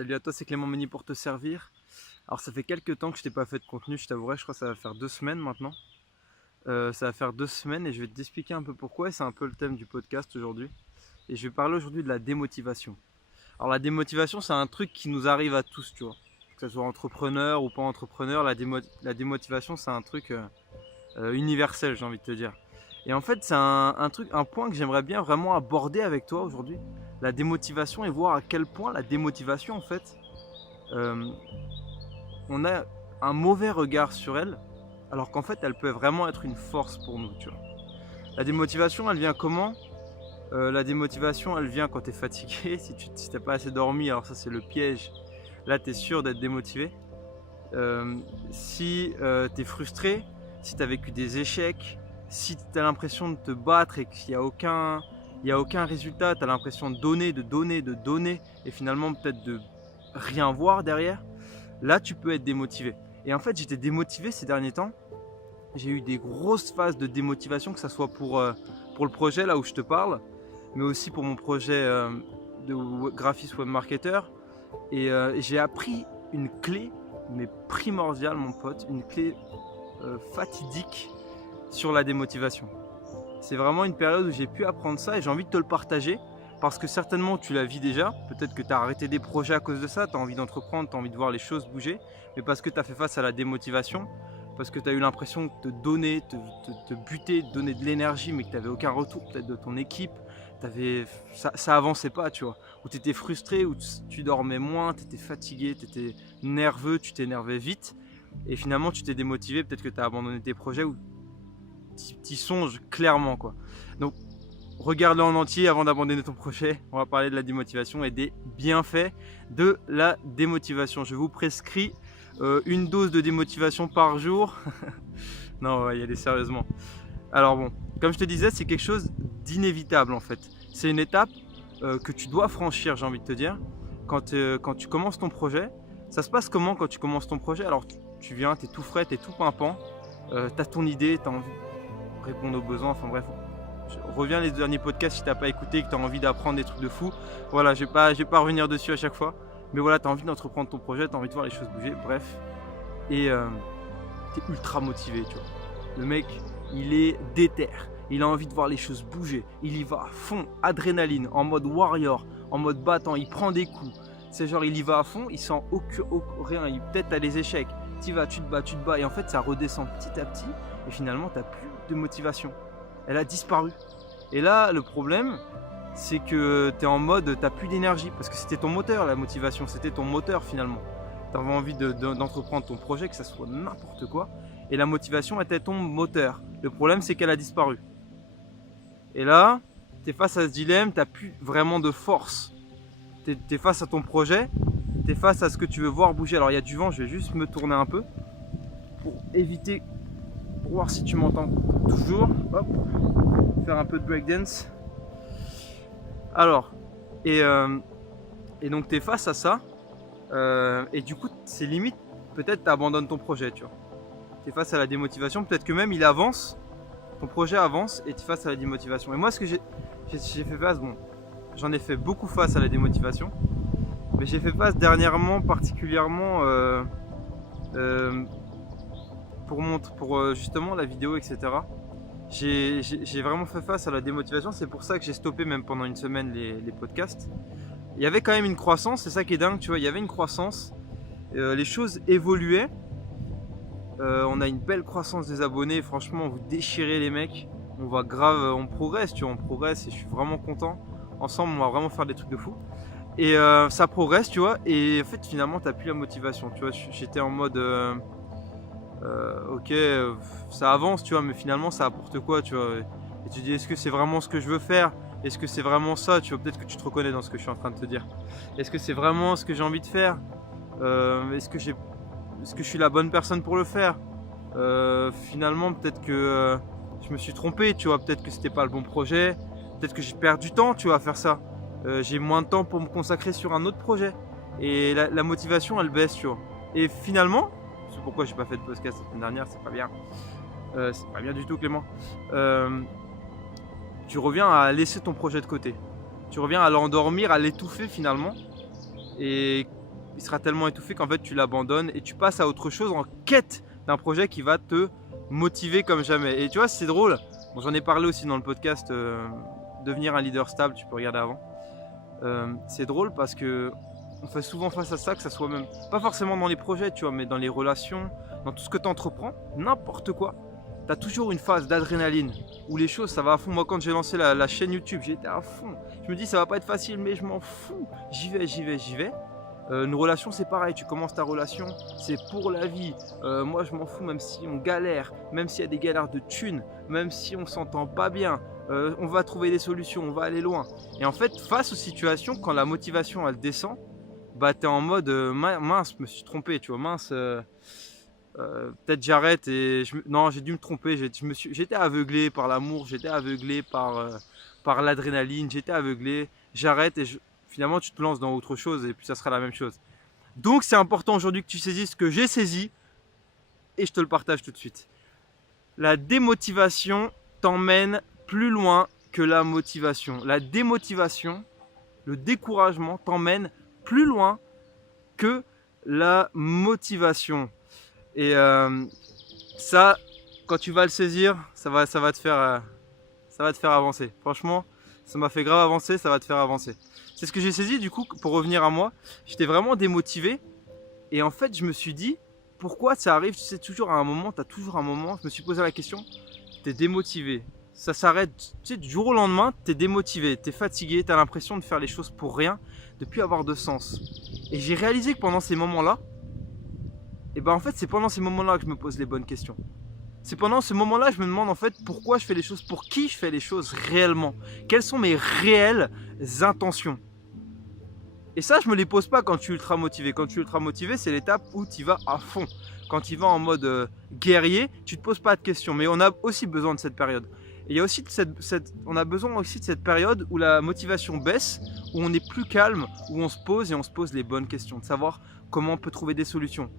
Salut à toi, c'est Clément Meunier pour te servir. Alors ça fait quelques temps que je t'ai pas fait de contenu, je t'avouerai, je crois que ça va faire 2 semaines maintenant. Ça va faire 2 semaines et je vais t'expliquer un peu pourquoi et c'est un peu le thème du podcast aujourd'hui. Et je vais parler aujourd'hui de la démotivation. Alors la démotivation c'est un truc qui nous arrive à tous, tu vois. Que ce soit entrepreneur ou pas entrepreneur, la démotivation c'est un truc universel, j'ai envie de te dire. Et en fait c'est un point que j'aimerais bien vraiment aborder avec toi aujourd'hui. La démotivation et voir à quel point la démotivation en fait euh, on a un mauvais regard sur elle, alors qu'en fait, elle peut vraiment être une force pour nous, tu vois. La démotivation, elle vient comment? La démotivation, elle vient quand tu es fatigué, si t'as pas assez dormi, alors ça c'est le piège. Là, tu es sûr d'être démotivé. Si tu es frustré, si tu as vécu des échecs, si tu as l'impression de te battre et qu'il n'y a aucun résultat, tu as l'impression de donner, de donner, de donner, et finalement peut-être de rien voir derrière, là tu peux être démotivé. Et en fait, j'étais démotivé ces derniers temps. J'ai eu des grosses phases de démotivation, que ce soit pour le projet là où je te parle, mais aussi pour mon projet de graphiste web marketer. Et j'ai appris une clé, mais primordiale, mon pote, une clé fatidique sur la démotivation. C'est vraiment une période où j'ai pu apprendre ça et j'ai envie de te le partager parce que certainement tu la vis déjà. Peut-être que tu as arrêté des projets à cause de ça, tu as envie d'entreprendre, tu as envie de voir les choses bouger, mais parce que tu as fait face à la démotivation, parce que tu as eu l'impression de te donner, te buter, de donner de l'énergie, mais que tu n'avais aucun retour peut-être de ton équipe. Ça avançait pas, tu vois. Ou tu étais frustré, ou tu dormais moins, tu étais fatigué, tu étais nerveux, tu t'énervais vite. Et finalement, tu t'es démotivé, peut-être que tu as abandonné tes projets ou t'y songes clairement, quoi. Donc, regarde-le en entier avant d'abandonner ton projet. On va parler de la démotivation et des bienfaits de la démotivation. Je vous prescris une dose de démotivation par jour. Non, on va y aller sérieusement. Alors bon, comme je te disais, c'est quelque chose d'inévitable en fait. C'est une étape que tu dois franchir, j'ai envie de te dire, quand tu commences ton projet. Ça se passe comment quand tu commences ton projet? Alors tu viens, tu es tout frais, tu es tout pimpant, tu as ton idée, tu as envie de répondre aux besoins, enfin bref. Reviens les derniers podcasts si tu n'as pas écouté et que tu as envie d'apprendre des trucs de fou. Voilà, je vais pas revenir dessus à chaque fois. Mais voilà, tu as envie d'entreprendre ton projet, tu as envie de voir les choses bouger, bref. Et tu es ultra motivé, tu vois. Le mec, il est déter. Il a envie de voir les choses bouger. Il y va à fond, adrénaline, en mode warrior, en mode battant. Il prend des coups. C'est genre, il y va à fond, il sent rien. Peut-être t'as les échecs. Tu vas, tu te bats. Et en fait, ça redescend petit à petit. Et finalement, t'as plus de motivation. Elle a disparu. Et là, le problème, c'est que tu es en mode, t'as plus d'énergie. Parce que c'était ton moteur, la motivation. C'était ton moteur finalement. Tu avais envie d'entreprendre ton projet, que ça soit n'importe quoi. Et la motivation était ton moteur. Le problème, c'est qu'elle a disparu. Et là, tu es face à ce dilemme, tu n'as plus vraiment de force. Tu es face à ton projet, tu es face à ce que tu veux voir bouger. Alors, il y a du vent, je vais juste me tourner un peu pour éviter, pour voir si tu m'entends toujours. Hop, faire un peu de breakdance. Alors, et donc, tu es face à ça. Et du coup, c'est limite, peut-être tu abandonnes ton projet, tu vois. Tu es face à la démotivation, peut-être que même il avance, ton projet avance et tu es face à la démotivation. Et moi, ce que j'ai fait face, bon, j'en ai fait beaucoup face à la démotivation, mais j'ai fait face dernièrement particulièrement euh, pour justement la vidéo, etc. J'ai vraiment fait face à la démotivation, c'est pour ça que j'ai stoppé même pendant une semaine les podcasts. Il y avait quand même une croissance, c'est ça qui est dingue, tu vois, il y avait une croissance, les choses évoluaient. On a une belle croissance des abonnés, franchement vous déchirez les mecs, on va grave, on progresse, tu vois, on progresse et je suis vraiment content. Ensemble on va vraiment faire des trucs de fou. Et ça progresse, tu vois, et en fait finalement t'as plus la motivation, tu vois, j'étais en mode ok, ça avance, tu vois, mais finalement ça apporte quoi, tu vois. Et tu te dis est-ce que c'est vraiment ce que je veux faire? Est-ce que c'est vraiment ça? Tu vois, peut-être que tu te reconnais dans ce que je suis en train de te dire. Est-ce que c'est vraiment ce que j'ai envie de faire? Est-ce que je suis la bonne personne pour le faire? Finalement, peut-être que je me suis trompé, tu vois. Peut-être que c'était pas le bon projet. Peut-être que j'ai perdu du temps, tu vois, à faire ça. J'ai moins de temps pour me consacrer sur un autre projet. Et la motivation, elle baisse, tu vois. Et finalement, c'est pourquoi j'ai pas fait de podcast la semaine dernière, c'est pas bien. C'est pas bien du tout, Clément. Tu reviens à laisser ton projet de côté. Tu reviens à l'endormir, à l'étouffer finalement. Et il sera tellement étouffé qu'en fait tu l'abandonnes et tu passes à autre chose en quête d'un projet qui va te motiver comme jamais. Et tu vois, c'est drôle, bon, j'en ai parlé aussi dans le podcast Devenir un leader stable, tu peux regarder avant. C'est drôle parce que on fait souvent face à ça, que ça soit même pas forcément dans les projets, tu vois, mais dans les relations, dans tout ce que tu entreprends, n'importe quoi. Tu as toujours une phase d'adrénaline où les choses ça va à fond. Moi, quand j'ai lancé la chaîne YouTube, j'étais à fond. Je me dis ça va pas être facile, mais je m'en fous. J'y vais. Une relation, c'est pareil. Tu commences ta relation, c'est pour la vie. Moi, je m'en fous, même si on galère, même s'il y a des galères de thunes, même si on s'entend pas bien. On va trouver des solutions, on va aller loin. Et en fait, face aux situations, quand la motivation elle descend, bah t'es en mode mince, je me suis trompé, tu vois, mince. Peut-être j'arrête et non, j'ai dû me tromper. J'étais aveuglé par l'amour, j'étais aveuglé par l'adrénaline, j'étais aveuglé. J'arrête et finalement tu te lances dans autre chose et puis ça sera la même chose. Donc c'est important aujourd'hui que tu saisisses ce que j'ai saisi et je te le partage tout de suite. La démotivation t'emmène plus loin que la motivation. La démotivation, le découragement t'emmène plus loin que la motivation. Et ça, quand tu vas le saisir, ça va te faire avancer. Franchement, ça m'a fait grave avancer, ça va te faire avancer. C'est ce que j'ai saisi du coup, pour revenir à moi. J'étais vraiment démotivé. Et en fait, je me suis dit, pourquoi ça arrive? Tu sais, toujours à un moment, tu as toujours un moment. Je me suis posé la question, tu es démotivé. Ça s'arrête, tu sais, du jour au lendemain, tu es démotivé, tu es fatigué, tu as l'impression de faire les choses pour rien, de plus avoir de sens. Et j'ai réalisé que pendant ces moments-là, et ben en fait, c'est pendant ces moments-là que je me pose les bonnes questions. C'est pendant ce moment-là que je me demande en fait pourquoi je fais les choses, pour qui je fais les choses réellement. Quelles sont mes réelles intentions. Et ça, je me les pose pas quand tu es ultra motivé. Quand tu es ultra motivé, c'est l'étape où tu vas à fond. Quand tu vas en mode guerrier, tu te poses pas de questions. Mais on a aussi besoin de cette période. Et il y a aussi on a besoin aussi de cette période où la motivation baisse, où on est plus calme, où on se pose et on se pose les bonnes questions, de savoir comment on peut trouver des solutions.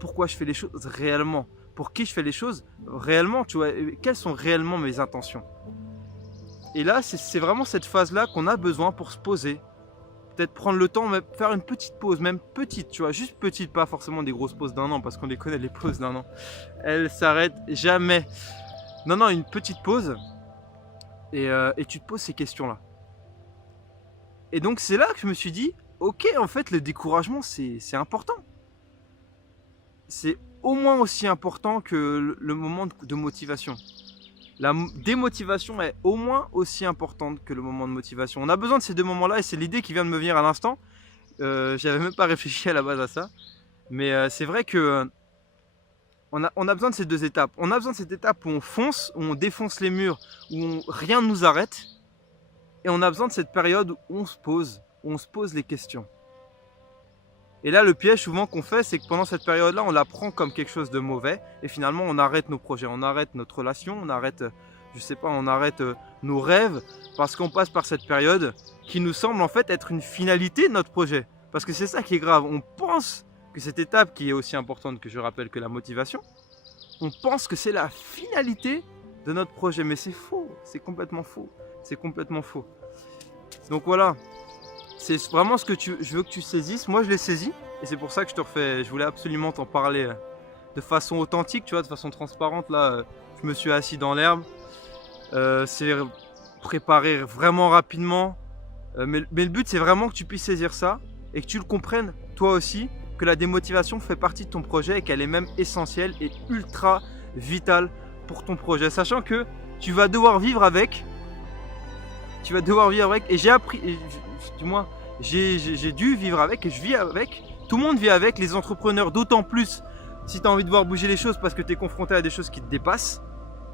Pourquoi je fais les choses réellement, pour qui je fais les choses réellement, tu vois, quelles sont réellement mes intentions. Et là, c'est vraiment cette phase-là qu'on a besoin pour se poser, peut-être prendre le temps, faire une petite pause, même petite, tu vois, juste petite, pas forcément des grosses pauses d'un an, parce qu'on les connaît, les pauses d'un an, elles s'arrêtent jamais. Non, une petite pause, et tu te poses ces questions-là. Et donc c'est là que je me suis dit, ok, en fait, le découragement, c'est important. C'est au moins aussi important que le moment de motivation. La démotivation est au moins aussi importante que le moment de motivation. On a besoin de ces deux moments-là et c'est l'idée qui vient de me venir à l'instant. J'avais même pas réfléchi à la base à ça. Mais c'est vrai que on a besoin de ces deux étapes. On a besoin de cette étape où on fonce, où on défonce les murs, où rien ne nous arrête. Et on a besoin de cette période où on se pose les questions. Et là, le piège souvent qu'on fait, c'est que pendant cette période-là, on la prend comme quelque chose de mauvais. Et finalement, on arrête nos projets, on arrête notre relation, on arrête, on arrête nos rêves. Parce qu'on passe par cette période qui nous semble en fait être une finalité de notre projet. Parce que c'est ça qui est grave. On pense que cette étape qui est aussi importante que je rappelle que la motivation, on pense que c'est la finalité de notre projet. Mais c'est faux, c'est complètement faux. C'est complètement faux. Donc voilà. C'est vraiment ce que je veux que tu saisisses. Moi, je l'ai saisi et c'est pour ça que je voulais absolument t'en parler de façon authentique, tu vois, de façon transparente. Là, je me suis assis dans l'herbe. C'est préparé vraiment rapidement. Mais le but, c'est vraiment que tu puisses saisir ça et que tu le comprennes toi aussi, que la démotivation fait partie de ton projet et qu'elle est même essentielle et ultra vitale pour ton projet. Sachant que tu vas devoir vivre avec. Et j'ai appris, du moins, j'ai dû vivre avec et je vis avec. Tout le monde vit avec, les entrepreneurs d'autant plus si tu as envie de voir bouger les choses parce que tu es confronté à des choses qui te dépassent.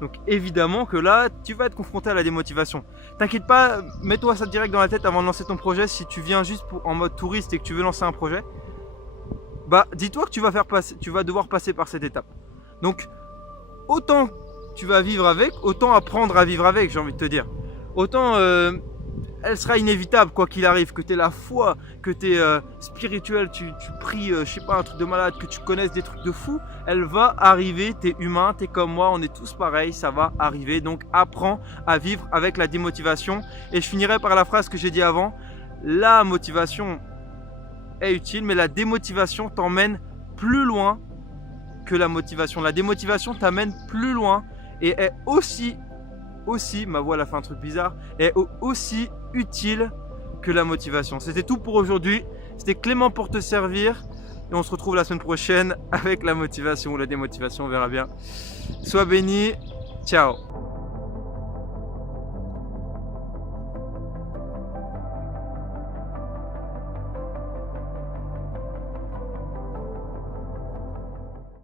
Donc évidemment que là, tu vas être confronté à la démotivation. T'inquiète pas, mets-toi ça direct dans la tête avant de lancer ton projet. Si tu viens juste en mode touriste et que tu veux lancer un projet, bah dis-toi que tu vas devoir passer par cette étape. Donc autant tu vas vivre avec, autant apprendre à vivre avec, j'ai envie de te dire. Autant elle sera inévitable quoi qu'il arrive, que tu aies la foi, que tu es spirituel, tu pries, je sais pas, un truc de malade, que tu connaisses des trucs de fou, elle va arriver, tu es humain, tu es comme moi, on est tous pareils, ça va arriver. Donc apprends à vivre avec la démotivation. Et je finirai par la phrase que j'ai dit avant, la motivation, est utile, mais la démotivation t'emmène plus loin que la motivation. La démotivation t'amène plus loin et est aussi, ma voix elle a fait un truc bizarre, est aussi utile que la motivation. C'était tout pour aujourd'hui. C'était Clément pour te servir. Et on se retrouve la semaine prochaine avec la motivation ou la démotivation, on verra bien. Sois béni. Ciao.